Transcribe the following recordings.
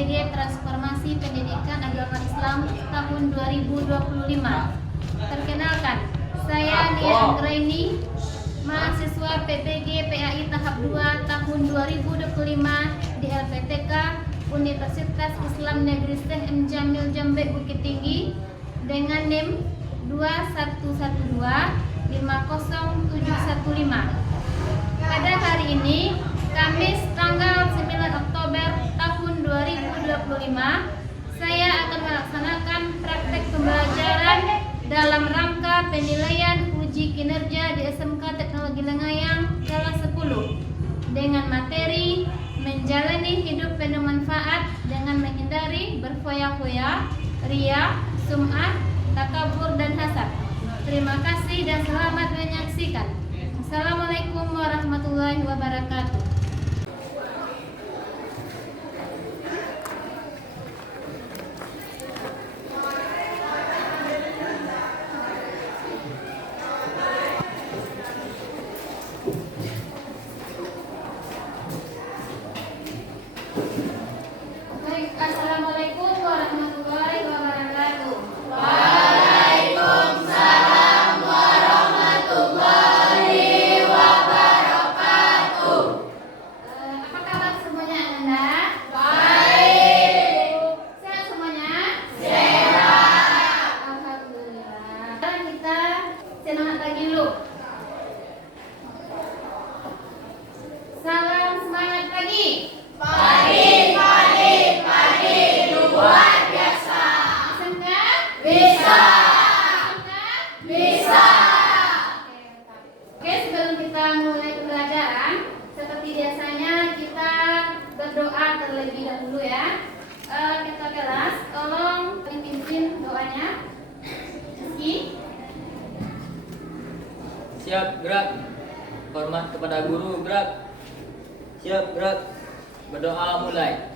PPG Transformasi Pendidikan Agama Islam tahun 2025. Perkenalkan, saya Nia Anggraini, mahasiswa PPG PAI tahap 2 tahun 2025 di LPTK Universitas Islam Negeri Syekh M. Jamil Jambe Bukit Tinggi dengan NIM 211250715. Pada hari ini, Kamis tanggal 9 Oktober tahun 2025, saya akan melaksanakan praktek pembelajaran dalam rangka penilaian uji kinerja di SMK Teknologi Lengayang kelas 10 dengan materi menjalani hidup penuh manfaat dengan menghindari berfoya-foya, ria, sum'ah, takabur, dan hasad. Terima kasih dan selamat menyaksikan. Assalamualaikum warahmatullahi wabarakatuh. Assalamualaikum warahmatullahi wabarakatuh. Waalaikumsalam warahmatullahi wabarakatuh. Apa kabar semuanya, Anda? Baik. Sehat semuanya? Sehat. Alhamdulillah. Sekarang kita semangat lagi dulu. Salam semangat pagi. Pagi, luar biasa. Bisa enggak? Bisa. Enggak? Bisa. Oke, sebelum kita mulai pembelajaran, seperti biasanya kita berdoa terlebih dahulu ya. Kita kelas, tolong dipimpin doanya. Rizky. Siap, gerak. Hormat kepada guru, gerak. Siap, gerak. Berdoa mulai.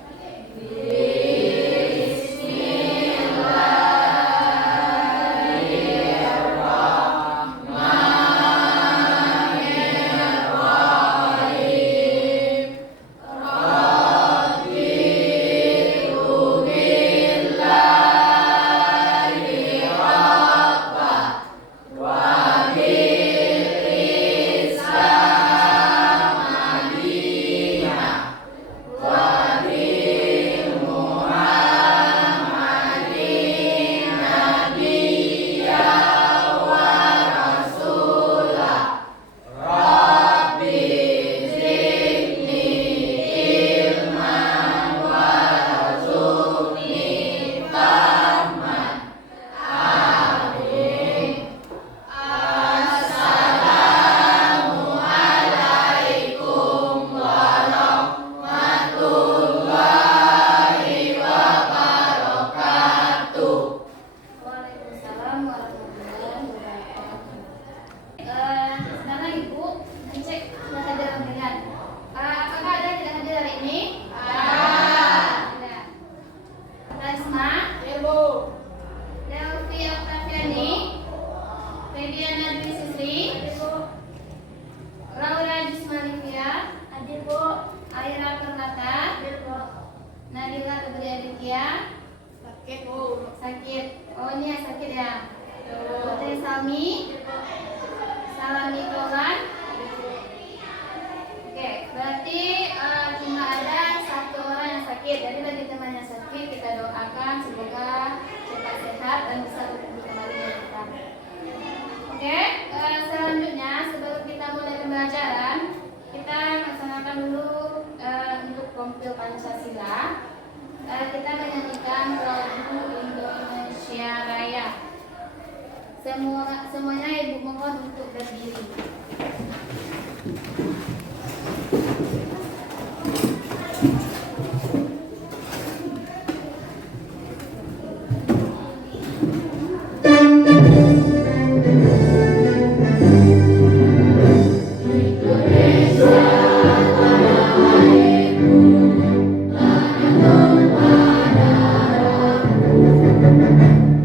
Waalaikumsalam warahmatullahi wabarakatuh. Sekarang Ibu ngecek sudah hadir dengan. Apakah ada yang tidak hadir hari ini? Ada. Rasma, Ibu. Delvi Oktaviani, Febiana Dwi Sisri, Laura Jismalivia, Hadir, Bu. Aira Permata, Nabila Febri Aditya. Sakit, Bu. Sakit. Oh, ini yang sakit ya. Putri Salmi, Salami Tolan. Oke, berarti cuma ada satu orang yang sakit. Jadi bagi teman yang sakit kita doakan semoga cepat sehat dan bisa bertemu kembali dengan kita. Oke, selanjutnya sebelum kita mulai pembelajaran, kita laksanakan dulu untuk kompil Pancasila. Kita menyanyikan lagu Indonesia Raya. Semuanya Ibu mohon untuk berdiri.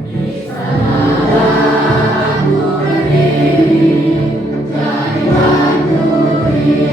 Di sana aku berdiri,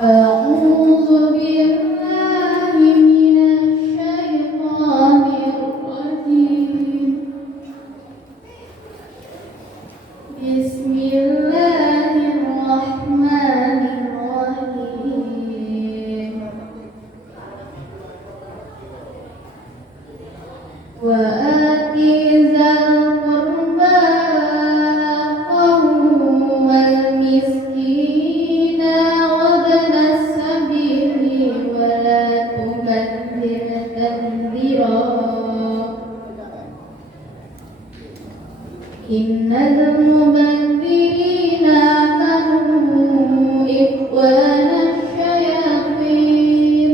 أعوذ بالله من الشيطان الرجيم بسم الله الرحمن الرحيم وآتي ذا القربى حقه والمسكين وابن السبيل ولا تبذر تبذيرا إن المبذرين كانوا إخوان الشياطين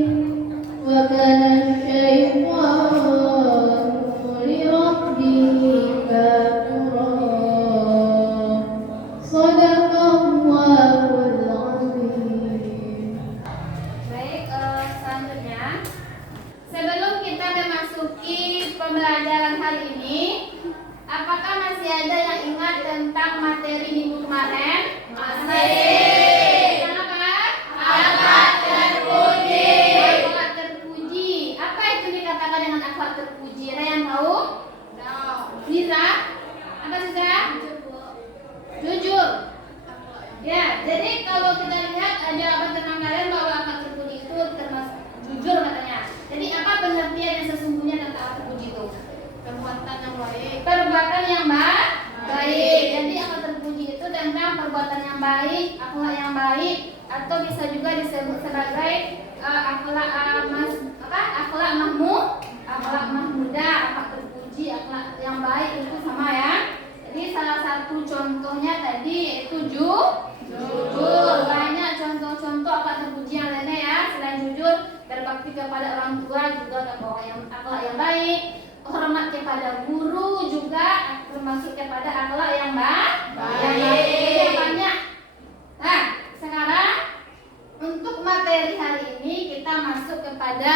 وكان الشيطان لربه كفورا صدق الله العظيم. Baik, selanjutnya sebelum kita memasuki pembelajaran hari ini, apakah masih ada yang ingat tentang materi minggu kemarin? Masih. Tentang apa? Akhlak terpuji. Akhlak terpuji. Apa itu dikatakan dengan akhlak terpuji? Ada yang tahu? Bisa? Apa Sisa? Jujur. Ya, jadi kalau kita lihat jawaban tentang kalian bahwa akhlak terpuji itu termasuk jujur katanya. Jadi apa pengertian yang sesungguhnya tentang akhlak terpuji itu? Perbuatan yang baik. Perbuatan yang baik. Jadi akhlak terpuji itu tentang perbuatan yang baik, akhlak yang baik, atau bisa juga disebut sebagai akhlak akhlak mahmudah, akhlak terpuji, akhlak yang baik itu sama ya. Jadi salah satu contohnya tadi yaitu jujur. Banyak contoh-contoh akhlak terpuji yang lainnya ya. Selain jujur, berbakti kepada orang tua juga akhlak yang baik. Hormat kepada guru juga termasuk kepada akhlak yang baik. Banyak. Nah, sekarang untuk materi hari ini kita masuk kepada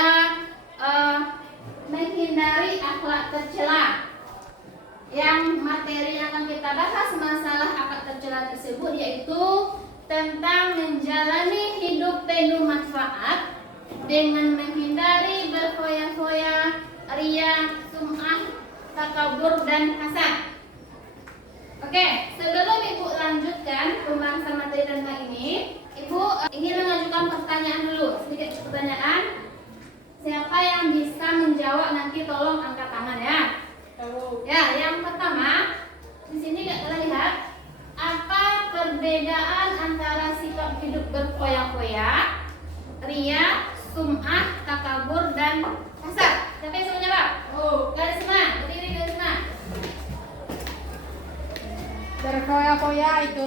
menghindari akhlak tercela. Yang materi yang akan kita bahas masalah akhlak tercela tersebut yaitu tentang menjalani hidup penuh manfaat dengan menghindari berfoya-foya, ria, sum'ah, takabur, dan hasad. Oke, sebelum Ibu lanjutkan pembahasan materi tentang ini, Ibu ingin mengajukan pertanyaan dulu, sedikit pertanyaan. Siapa yang bisa menjawab nanti tolong angkat tangan ya. Ya, yang pertama, di sini kita lihat apa perbedaan antara sikap hidup berfoya-foya, ria, sum'ah, takabur, dan hasad. Siapa yang bisa menjawab? Garis mana? Berdiri garis mana? Berfoya-foya itu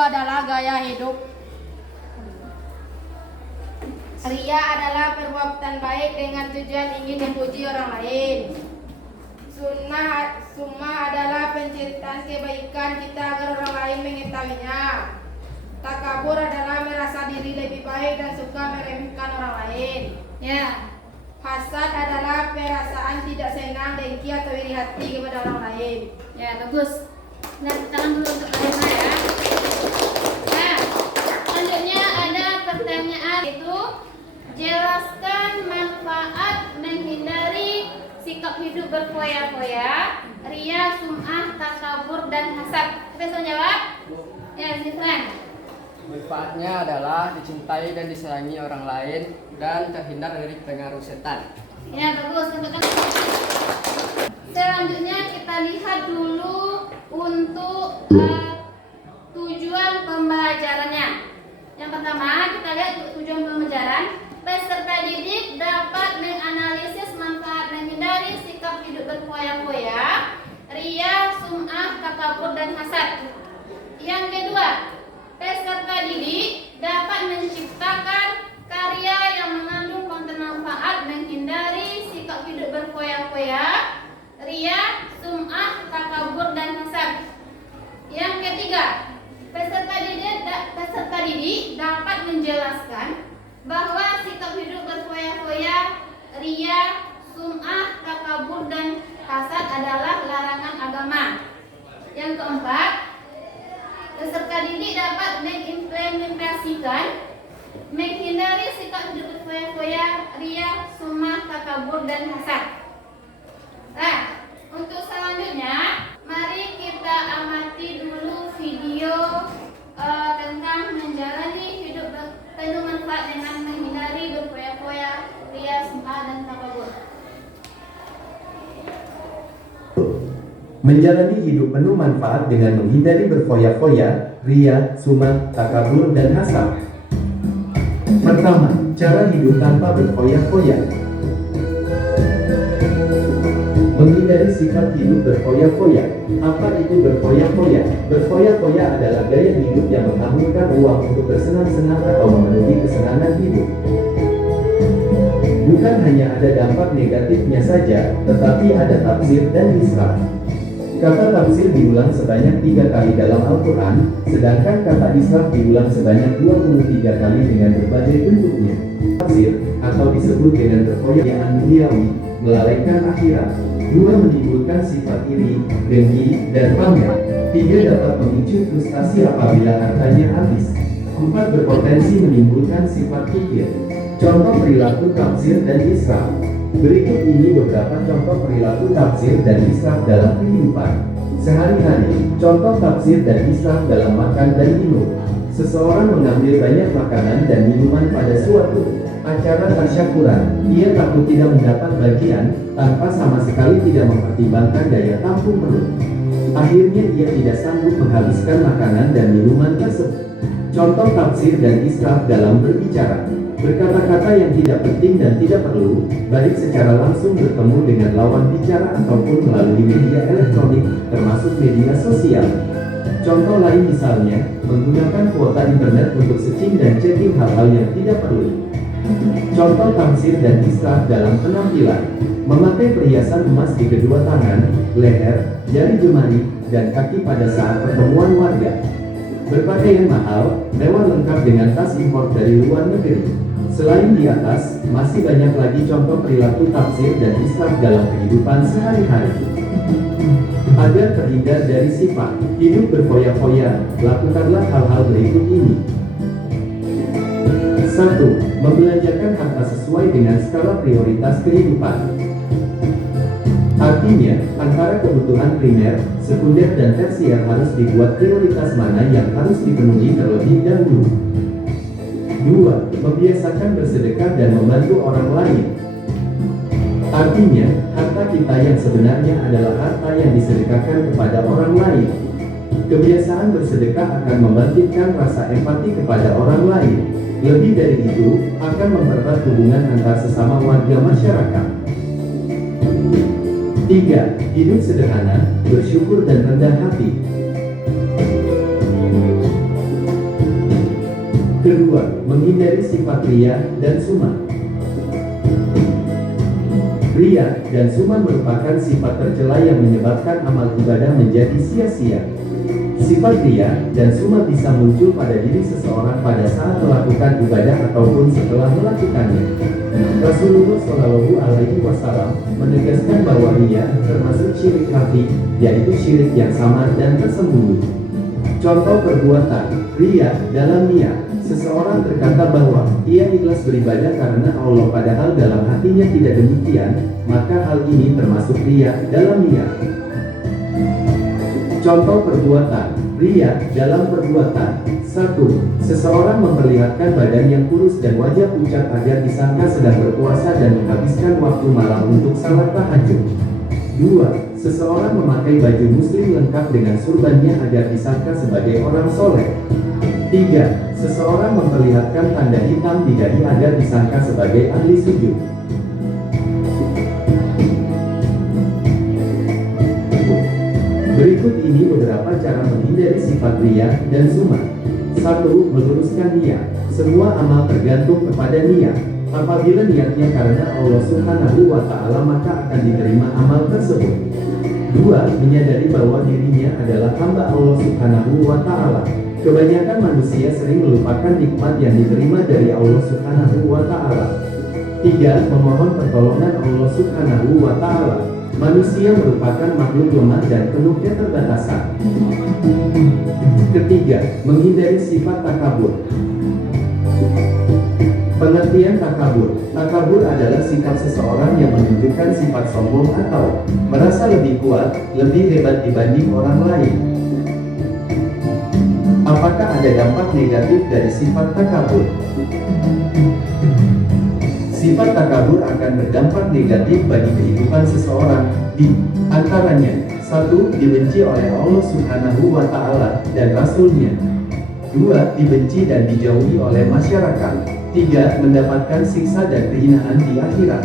adalah gaya hidup. Ria adalah perbuatan baik dengan tujuan ingin memuji orang lain. Sum'ah adalah penceritaan kebaikan kita agar orang lain mengetahuinya. Takabur adalah merasa diri lebih baik dan suka meremehkan orang lain. Ya. Hasad adalah perasaan tidak senang, dengki atau iri hati kepada orang lain. Ya, bagus. Nah, tangan dulu untuk kalian ya. Nah, selanjutnya ada pertanyaan itu jelaskan manfaat menghindari sikap hidup berfoya-foya, ria, sum'ah, takabur, dan hasad. Kita bisa jawab? Ya, Zifran. Manfaatnya adalah dicintai dan disayangi orang lain dan terhindar dari pengaruh setan. Ya, bagus. Selanjutnya kita lihat dulu untuk tujuan pembelajarannya. Yang pertama, kita lihat tujuan pembelajaran. Peserta didik dapat menganalisis manfaat menghindari sikap hidup berfoya-foya, ria, sum'ah, takabur, dan hasad. Yang kedua, peserta didik dapat menciptakan karya yang mengandung konten manfaat menghindari sikap hidup berfoya-foya, ria, sum'ah, takabur, dan hasad. Yang ketiga, peserta didik dapat menjelaskan bahwa sikap hidup berfoya-foya, ria, sum'ah, takabur, dan hasad adalah larangan agama. Yang keempat, peserta didik dapat mengimplementasikan menghindari sikap hidup berfoya-foya, ria, sumah, takabur, dan hasad. Nah, untuk selanjutnya, mari kita amati dulu video tentang menjalani hidup penuh manfaat dengan menghindari berfoya-foya, ria, sum'ah, dan takabur. Menjalani hidup penuh manfaat dengan menghindari berfoya-foya, ria, sum'ah, takabur, dan hasad. Pertama, cara hidup tanpa berfoya-foya. Menghindari sifat hidup berfoya-foya. Apa itu berfoya-foya? Berfoya-foya adalah gaya hidup yang menghabiskan uang untuk bersenang-senang atau memenuhi kesenangan hidup. Bukan hanya ada dampak negatifnya saja, tetapi ada tafsir dan israf. Kata tafsir diulang sebanyak 3 kali dalam Al-Quran, sedangkan kata israf diulang sebanyak 23 kali dengan berbagai bentuknya. Tafsir, atau disebut dengan berfoya-foya duniawi, melalaikan akhirat. 2. Menimbulkan sifat iri, dengki, dan pamer. 3. Dapat memicu frustasi apabila hartanya habis. 4. Berpotensi menimbulkan sifat kikir. Contoh perilaku tafsir dan israf. Berikut ini beberapa contoh perilaku tafsir dan israf dalam kehidupan sehari-hari. Contoh tafsir dan israf dalam makan dan minum. Seseorang mengambil banyak makanan dan minuman pada suatu acara tasyakuran. Ia takut tidak mendapat bagian, tanpa sama sekali tidak mempertimbangkan daya tampung perut. Akhirnya ia tidak sanggup menghabiskan makanan dan minuman tersebut. Contoh tafsir dan israf dalam berbicara. Berkata-kata yang tidak penting dan tidak perlu, baik secara langsung bertemu dengan lawan bicara ataupun melalui media elektronik, termasuk media sosial. Contoh lain misalnya, menggunakan kuota internet untuk searching dan chatting hal-hal yang tidak perlu. Contoh tafsir dan israf dalam penampilan. Memakai perhiasan emas di kedua tangan, leher, jari jemari, dan kaki pada saat pertemuan warga. Berpakaian mahal, mewah lengkap dengan tas impor dari luar negeri. Selain di atas, masih banyak lagi contoh perilaku tafsir dan israf dalam kehidupan sehari-hari. Agar terhindar dari sifat hidup berfoya-foya, lakukanlah hal-hal berikut ini. 1. Membelanjakan harta sesuai dengan skala prioritas kehidupan. Artinya, antara kebutuhan primer, sekunder, dan tersier harus dibuat prioritas mana yang harus dipenuhi terlebih dahulu. 2. Membiasakan bersedekah dan membantu orang lain. Artinya, harta kita yang sebenarnya adalah harta yang disedekahkan kepada orang lain. Kebiasaan bersedekah akan membangkitkan rasa empati kepada orang lain. Lebih dari itu, akan mempererat hubungan antar sesama warga masyarakat. 3. Hidup sederhana, bersyukur dan rendah hati. Kedua, menghindari sifat ria dan sum'ah. Ria dan sum'ah merupakan sifat tercela yang menyebabkan amal ibadah menjadi sia-sia. Sifat ria dan sum'ah bisa muncul pada diri seseorang pada saat melakukan ibadah ataupun setelah melakukannya. Rasulullah Shallallahu Alaihi Wasallam menegaskan bahwa ria termasuk syirik khafi, yaitu syirik yang samar dan tersembunyi. Contoh perbuatan ria dalam niat. Seseorang berkata bahwa ia ikhlas beribadah karena Allah, padahal dalam hatinya tidak demikian, maka hal ini termasuk ria dalam niat. Contoh perbuatan ria dalam perbuatan. 1. Seseorang memperlihatkan badan yang kurus dan wajah pucat agar disangka sedang berpuasa dan menghabiskan waktu malam untuk salat tahajud. 2. Seseorang memakai baju muslim lengkap dengan surbannya agar disangka sebagai orang soleh. 3. Seseorang memperlihatkan tanda hitam di dahi agar disangka sebagai ahli sujud. Berikut ini beberapa cara menghindari sifat ria dan sum'ah. 1. Meluruskan niat. Semua amal tergantung kepada niat. Apabila niatnya karena Allah Subhanahu wa Ta'ala, maka akan diterima amal tersebut. 2. Menyadari bahwa dirinya adalah hamba Allah Subhanahu wa Ta'ala. Kebanyakan manusia sering melupakan nikmat yang diterima dari Allah Subhanahu wa Ta'ala. 3. Memohon pertolongan Allah Subhanahu wa Ta'ala. Manusia merupakan makhluk lemah dan penuh keterbatasan. Ketiga, menghindari sifat takabur. Pengertian takabur. Takabur adalah sikap seseorang yang menunjukkan sifat sombong atau merasa lebih kuat, lebih hebat dibanding orang lain. Apakah ada dampak negatif dari sifat takabur? Sifat takabur akan berdampak negatif bagi kehidupan seseorang, di antaranya 1. Dibenci oleh Allah Subhanahu wa Ta'ala dan Rasul-Nya. 2. Dibenci dan dijauhi oleh masyarakat. 3. Mendapatkan siksa dan kehinaan di akhirat.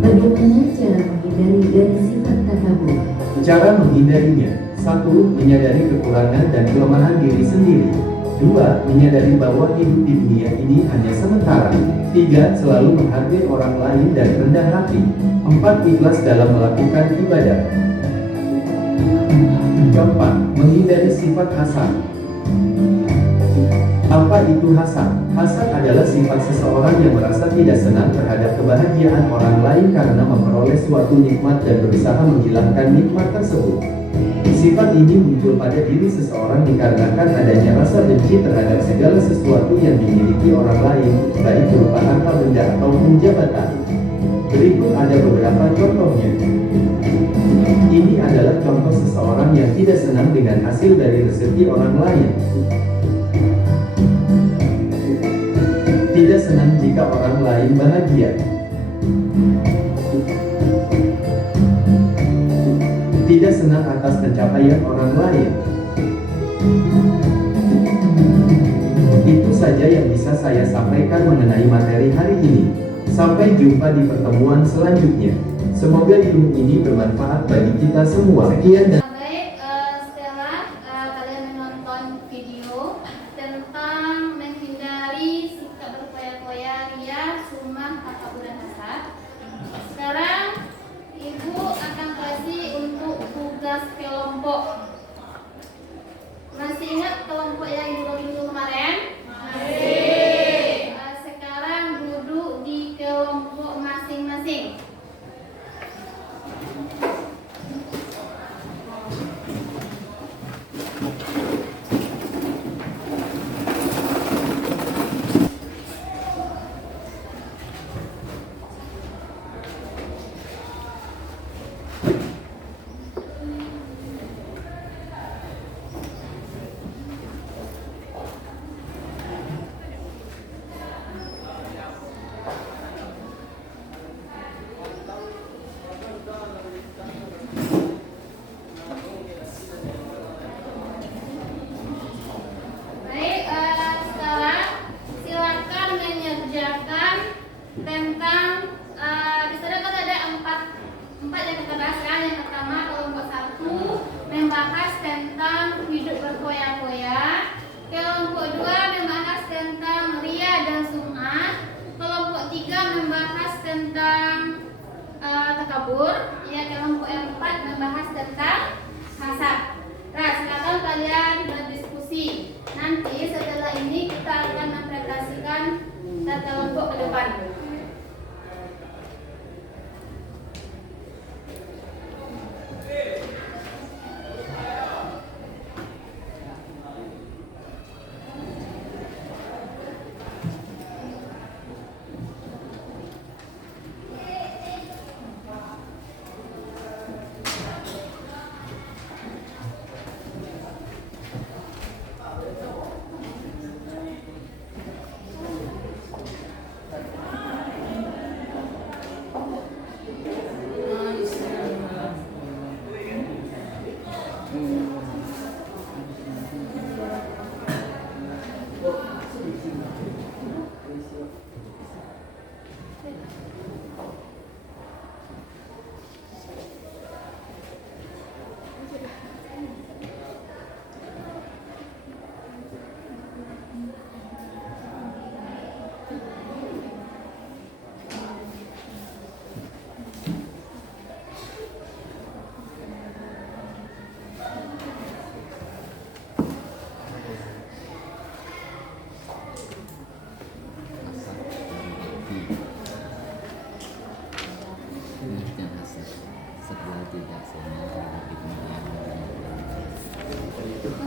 Bagaimana cara menghindari dari sifat takabur? Cara menghindarinya: 1. Menyadari kekurangan dan kelemahan diri sendiri. 2. Menyadari bahwa hidup di dunia ini hanya sementara. 3. Selalu menghargai orang lain dan rendah hati. 4. Ikhlas dalam melakukan ibadah. Keempat, menghindari sifat hasad. Apa itu hasad? Hasad adalah sifat seseorang yang merasa tidak senang terhadap kebahagiaan orang lain karena memperoleh suatu nikmat dan berusaha menghilangkan nikmat tersebut. Sifat ini muncul pada diri seseorang dikarenakan adanya rasa benci terhadap segala sesuatu yang dimiliki orang lain, baik berupa harta benda ataupun jabatan. Berikut ada beberapa contohnya. Ini adalah contoh seseorang yang tidak senang dengan hasil dari rezeki orang lain. Tidak senang jika orang lain bahagia. Tidak senang atas pencapaian orang lain. Itu saja yang bisa saya sampaikan mengenai materi hari ini. Sampai jumpa di pertemuan selanjutnya. Semoga ilmu ini bermanfaat bagi kita semua. Sekian dan Baik, setelah kalian menonton video tentang menghindari sikap berfoya-foya, ria, sumah, takabur dan hasad, sekarang Ibu akan kasih untuk tugas kelompok. Masih ingat kelompok yang Ibu bagi dulu kemarin? Masih. Sekarang duduk di kelompok masing-masing. Baik, sekarang silakan mengerjakan tentang di sana kan ada empat yang kita bahas kan. Yang pertama kelompok 1 membahas tentang hidup berfoya-foya. Kelompok 2 membahas tentang ria dan sum'ah. Kelompok 3 membahas tentang takabur. Ya, kelompok yang 4 membahas tentang hasad. Nah, silakan kalian berdiskusi. Nanti setelah ini kita akan mempresentasikan kelompok ke depan.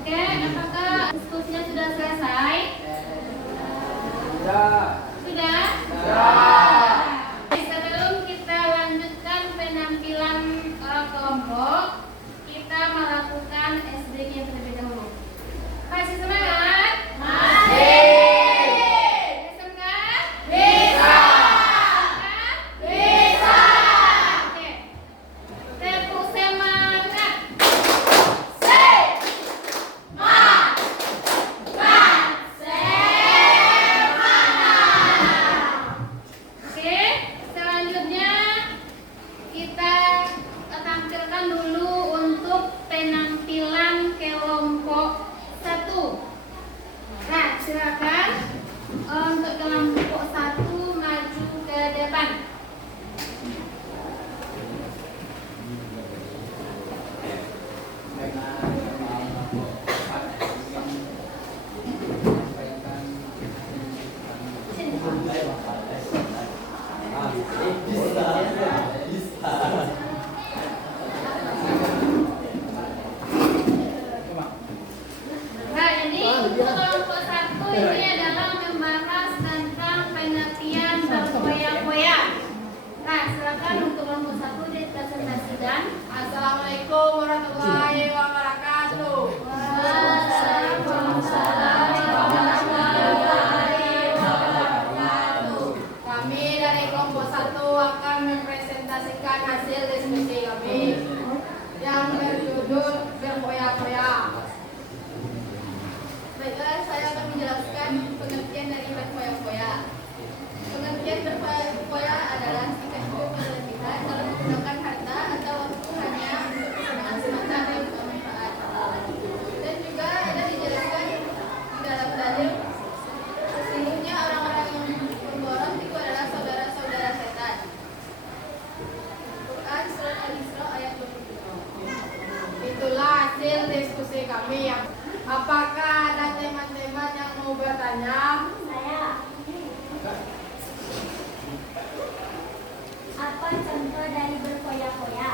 Oke, apakah diskusinya sudah selesai? Sudah. Sudah? Sudah. Sebelum kita lanjutkan penampilan kelompok, kita melakukan SD-nya terlebih dahulu. Masih semangat? Bisa nggak? Bisa. Oke. Tepuk semangat. Oke, selanjutnya kita tampilkan dulu untuk penampilan kelompok 1. Nah, silakan untuk kelompok 1 maju ke depan. Nah, jadi untuk kelompok 1 ini adalah membahas tentang pengertian berfoya-foya. Nah, silakan untuk kelompok 1 dipresentasikan. Assalamualaikum warahmatullahi wabarakatuh. Waalaikumsalam warahmatullahi wabarakatuh. Kami dari kelompok 1 akan mempresentasikan hasil diskusi kami yang berjudul berfoya-foya. Baiklah, saya akan menjelaskan pengertian dari berfoya-foya. Pengertian berfoya-foya adalah sikap berlebihan dalam menggunakan harta atau waktu hanya untuk kesenangan semata dan bermanfaat. Dan juga ada dijelaskan di dalam dalil, sesungguhnya orang-orang yang memborong itu adalah saudara-saudara setan. Quran Surat Al-Isra ayat 27. Itulah hasil diskusi kami. Apakah ada teman-teman yang mau bertanya? Saya. Apa contoh dari berfoya-foya?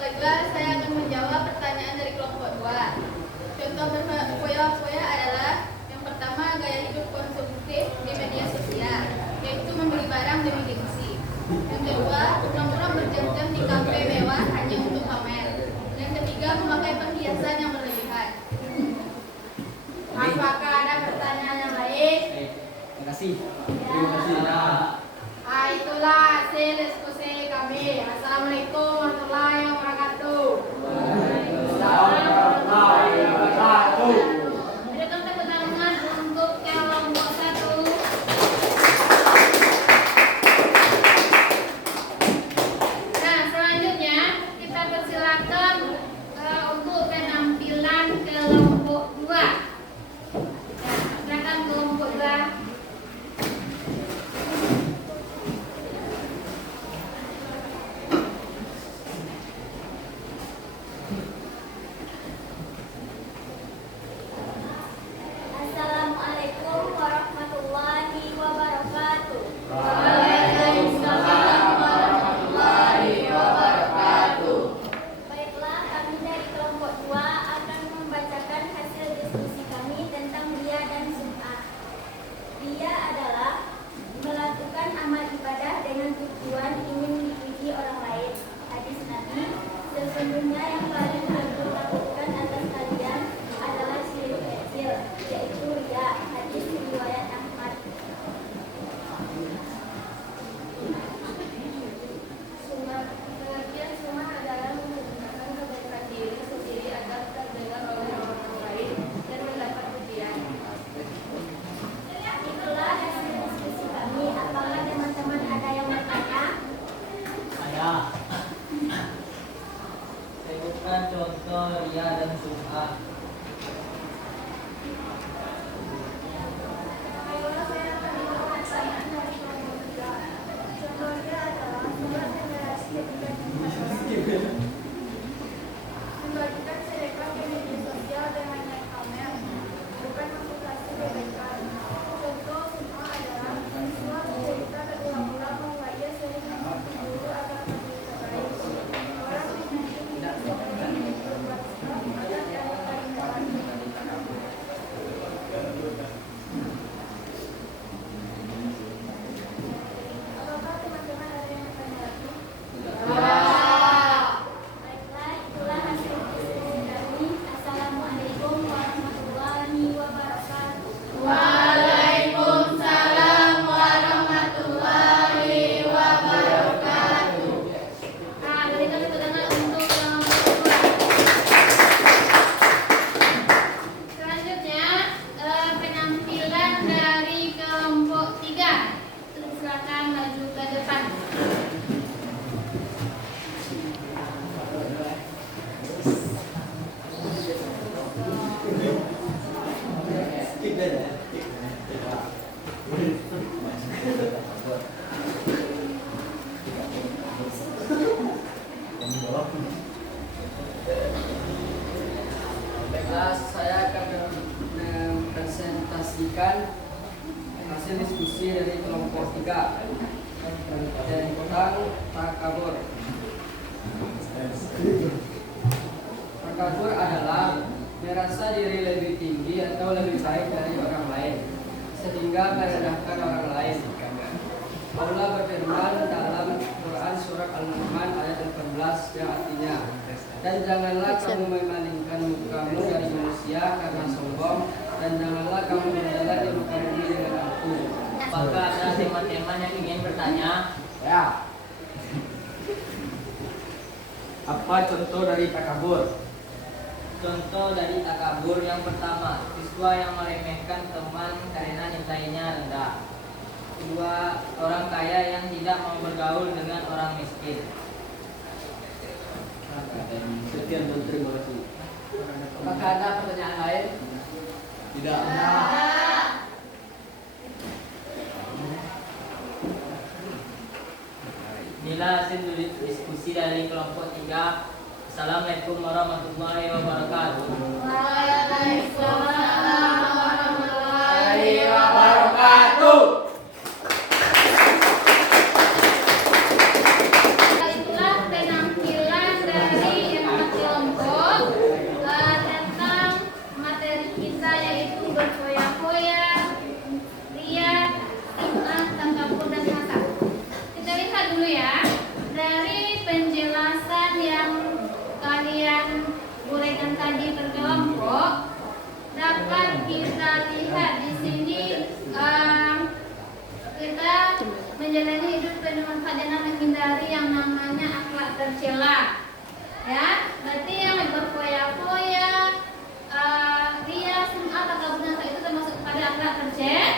Baiklah, saya akan menjawab pertanyaan dari kelompok 2. Contoh berfoya-foya adalah yang pertama, gaya hidup konsumtif di media sosial, yaitu membeli barang demi gengsi. Yang kedua, pura-pura berjam-jam di kafe mewah hanya untuk pamer. Yang ketiga, memakai perhiasan yang berlebihan. Apakah ada pertanyaan yang lain? Terima kasih. Terima kasih. Itulah hasil diskusi kami. Assalamualaikum warahmatullahi wabarakatuh. Berikan tepuk tangan untuk kelompok 1. Nah, selanjutnya kita persilakan untuk penampilan kelompok 2. Silakan kelompok 2. Assalamualaikum warahmatullahi wabarakatuh. Waalaikumsalam warahmatullahi wabarakatuh. Baiklah, kami dari kelompok 2 akan membacakan hasil diskusi kami tentang riya dan sum'ah. Riya adalah melakukan amal ibadah dengan tujuan ingin dipuji orang lain. Hadis Nabi, sesungguhnya yang paling aku takutkan atas kalian adalah syirik kecil, yaitu riya. Hadis riwayat Ahmad. Pengertian sum'ah adalah menggunakan kebaikan diri sendiri agar terdengar oleh orang lain dan mendapat pujian. Itulah hasil diskusi kami. Apakah teman-teman ada yang bertanya? Saya. Sebutkan contoh ria dan sum'ah. Baiklah, saya akan menjawab pertanyaan dari kelompok 3. Contohnya adalah membuat generasi ketika membagikan sedekah ke media sosial dengan naik pamer, bukan mengkutasi kebaikan. Contoh sum'ah adalah siswa bercerita berulang-ulang bahwa ia sering memuji guru agar berbuat baik. Orang yang berbuat baik berbuat baik agar dapat menyampaikan hasil diskusi dari kelompok 3 tentang takabur. Takabur adalah merasa diri lebih tinggi atau lebih baik dari orang lain sehingga merendahkan orang lain. Allah berfirman dalam Quran surat Al-Luqman ayat 18 yang artinya, dan janganlah kamu memalingkan mukamu dari manusia karena sombong, dan janganlah kamu menjalan di muka bumi dengan aku. Apakah ada teman-teman yang ingin bertanya? Ya. Apa contoh dari takabur? Contoh dari takabur yang pertama, siswa yang meremehkan teman karena nilainya rendah. Kedua, orang kaya yang tidak mau bergaul dengan orang miskin. Sekian dan terima kasih. Apakah ada pertanyaan lain? Tidak. Inilah hasil diskusi dari kelompok 3. Assalamualaikum warahmatullahi wabarakatuh. Waalaikumsalam warahmatullahi Wabarakatuh. Itulah penampilan dari 4 kelompok tentang materi kita, yaitu berfoya-foya, ria, sifat, takabur, dan hasad. Kita lihat dulu ya dari penjelasan yang kalian uraikan tadi berkelompok. Dapat kita lihat di sini kita menjalani hidup penuh manfaat dan menghindari yang namanya akhlak tercela. Ya, berarti yang berfoya-foya, ria, sum'ah, takabur, dan itu termasuk pada akhlak tercela,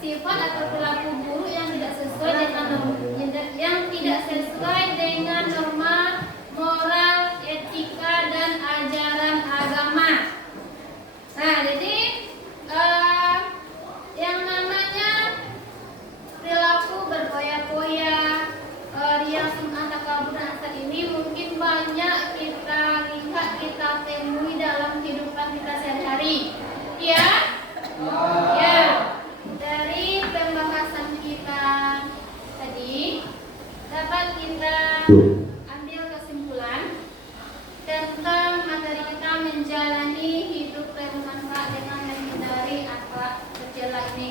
sifat atau perilaku buruk yang tidak sesuai dengan norma moral, etika, dan ajaran agama. Nah, jadi yang namanya perilaku berfoya-foya, ria, sum'ah, takabur, dan hasad ini mungkin banyak kita lihat, kita temui dalam kehidupan kita sehari-hari. Ya? Ya. Dari pembahasan kita tadi dapat kita ambil kesimpulan tentang materi kita menjalani hidup penuh manfaat dengan menghindari akhlak tercela ini.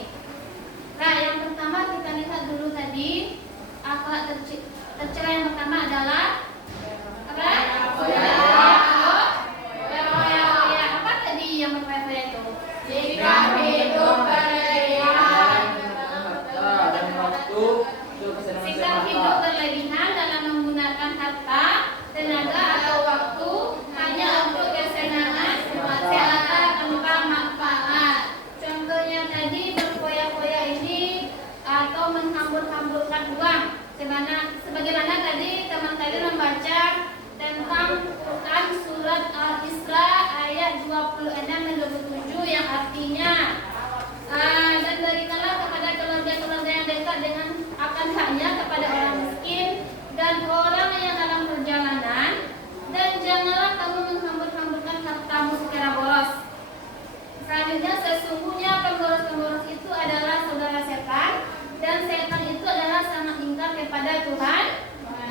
Nah, yang pertama kita lihat dulu tadi akhlak tercela yang pertama adalah apa? Foya-foya. Apa tadi yang berfoya-foya itu? Sikap hidup berlebihan. Sikap hidup berlebihan dalam menggunakan harta, tenaga, atau waktu hanya untuk kesenangan semata tanpa manfaat. Contohnya tadi berfoya-foya ini atau menghambur-hamburkan uang. Sebagaimana tadi teman tadi membaca tentang Quran surat Al-Isra ayat 26 dan 27 yang artinya dan berikanlah kepada keluarga-keluarga yang dekat dengan akan haknya kepada orang miskin dan orang yang dalam perjalanan, dan janganlah kamu menghambur-hamburkan hartamu secara boros. Selanjutnya, sesungguhnya pemboros-pemboros itu adalah saudara setan, dan setan itu adalah sangat ingkar kepada Tuhan.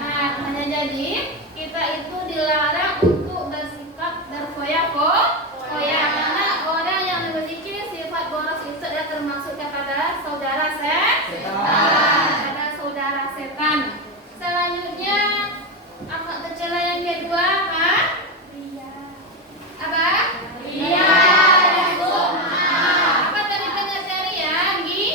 Hanya jadi kita itu dilarang untuk bersikap berfoya-foya, karena orang yang memiliki sifat boros itu adalah termasuk kepada saudara setan. Selanjutnya, akhlak tercela yang kedua apa? Apa? Ria dan sum'ah. Apa tadi pengertian ria, Gi?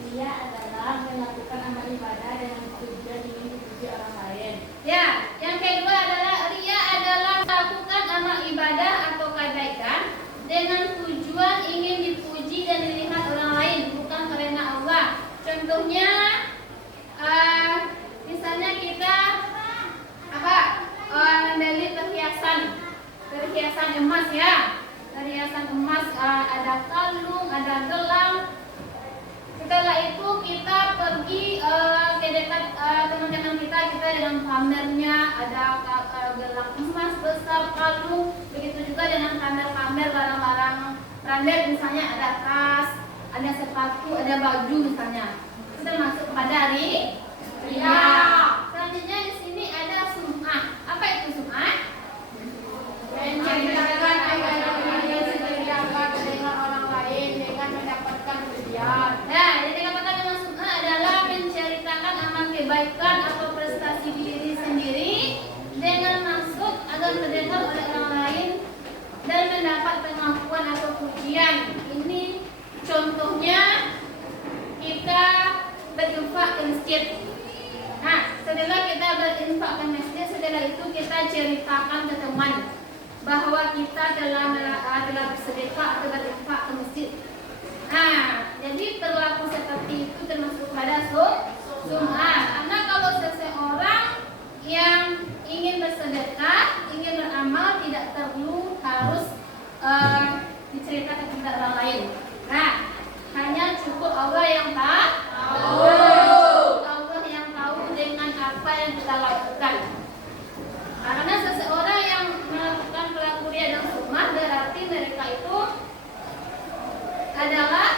Ria adalah melakukan amal ibadah dengan tujuan ingin dipuji orang lain. Ya, yang kedua adalah ria adalah melakukan amal ibadah atau kebaikan dengan tujuan ingin dipuji dan dilihat orang lain, bukan karena Allah. Contohnya, misalnya kita membeli perhiasan emas ya, perhiasan emas, ada kalung, ada gelang. Setelah itu kita pergi ke dekat teman-teman kita, kita dengan pamernya, ada gelang emas besar, kalung, begitu juga dengan pamer-pamer barang-barang branded, misalnya ada tas, ada sepatu, ada baju misalnya. Itu termasuk kepada ria. Selanjutnya di sini ada sum'ah. Apa itu sum'ah? Menceritakan agar dirinya sendiri dapat dengan orang lain dengan mendapatkan pujian. Nah, yang dikatakan dengan sum'ah adalah menceritakan amal kebaikan atau prestasi diri sendiri dengan maksud agar terdengar oleh orang lain dan mendapat pengakuan atau pujian. Ini contohnya kita berinfak ke masjid. Nah, setelah kita berinfak ke masjid, setelah itu kita ceritakan ke teman bahwa kita telah bersedekah atau berinfak ke masjid. Nah, jadi perilaku seperti itu termasuk pada sum'ah. Karena kalau seseorang yang ingin bersedekah, ingin beramal, tidak perlu harus diceritakan kepada orang lain. Nah, hanya cukup Allah yang tahu. Allah yang tahu dengan apa yang kita lakukan. Karena seseorang yang melakukan perilaku ria dan sum'ah berarti mereka itu adalah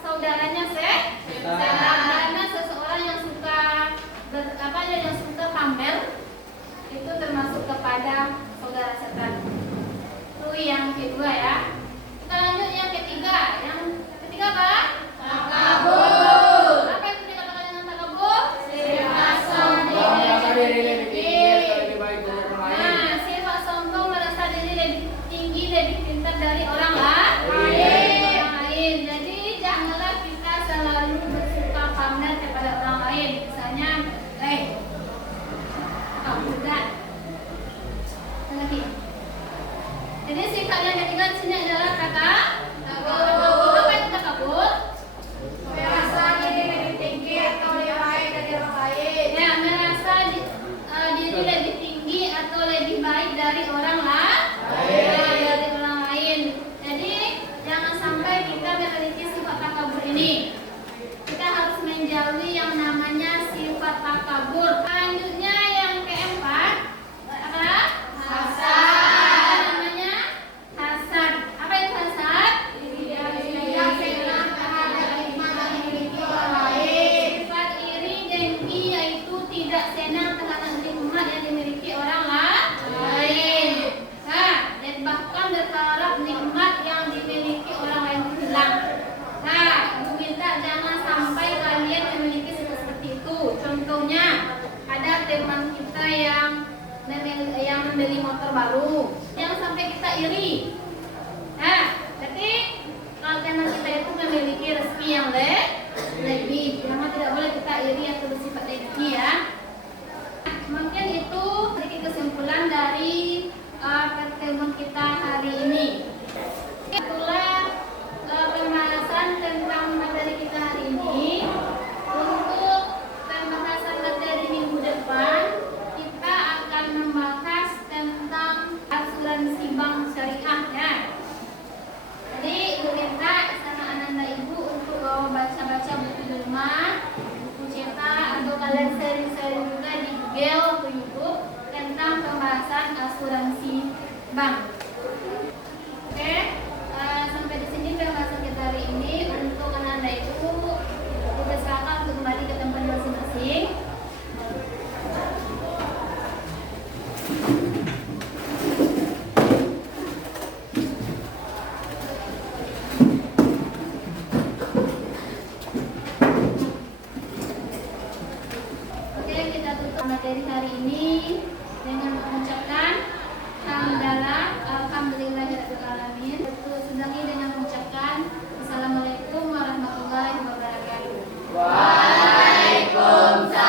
saudaranya setan. Karena seseorang yang suka yang suka pamer itu termasuk kepada saudara setan. Itu yang kedua ya. Kita lanjut yang ketiga. Yang ketiga apa? Takabur. Apa itu dikatakan dengan takabur? Sifat sombong. Merasa diri lebih tinggi atau lebih baik dari orang lain. Nah, sifat sombong merasa diri lebih tinggi, lebih pintar dari orang lain. Jadi janganlah kita selalu bersuka pamer kepada orang lain. Misalnya, budak. Lagi. Jadi sifat yang ketiga di sini adalah kata takabur. Apa itu takabur? Merasa diri lebih tinggi atau lebih baik dari orang lain. Ya, merasa diri lebih tinggi atau lebih baik dari orang lain. Jadi jangan sampai kita memiliki sifat takabur ini. Kita harus menjauhi yang namanya sifat takabur. Selanjutnya yang keempat, apa? Hasad. Namanya hasad. Apa itu hasad? Yang senang terhadap nikmat yang dimiliki orang lain. Sifat iri dengki yaitu tidak senang terhadap nikmat yang dimiliki orang lain. Nah, dan bahkan berharap nikmat yang dimiliki orang lain itu hilang. Nah, Ibu minta jangan sampai kalian memiliki sifat seperti itu. Contohnya, ada teman kita yang membeli motor baru. Jangan sampai kita iri. Nah, jadi kalau teman kita itu memiliki rezeki yang lebih, memang tidak boleh kita iri atau bersifat dengki ya. Mungkin itu sedikit kesimpulan dari pertemuan kita hari ini. Itulah pembahasan tentang materi kita hari ini. Untuk pembahasan materi minggu depan, kita akan membahas tentang asuransi bank syariah ya. Jadi Ibu minta sama anak-anak Ibu untuk baca-baca buku di rumah, buku cetak, atau kalian sering-sering juga di Google atau YouTube tentang pembahasan asuransi bank. Oke, sampai di sini pembahasan kita hari ini. Untuk anak-anak Ibu, dipersilakan untuk kembali ke tempat masing-masing. Oke, kita tutup materi hari ini dengan mengucapkan hamdalah, alhamdulillahirabbil alamin. Sudahi dengan mengucapkan assalamualaikum warahmatullahi wabarakatuh. Waalaikumsalam.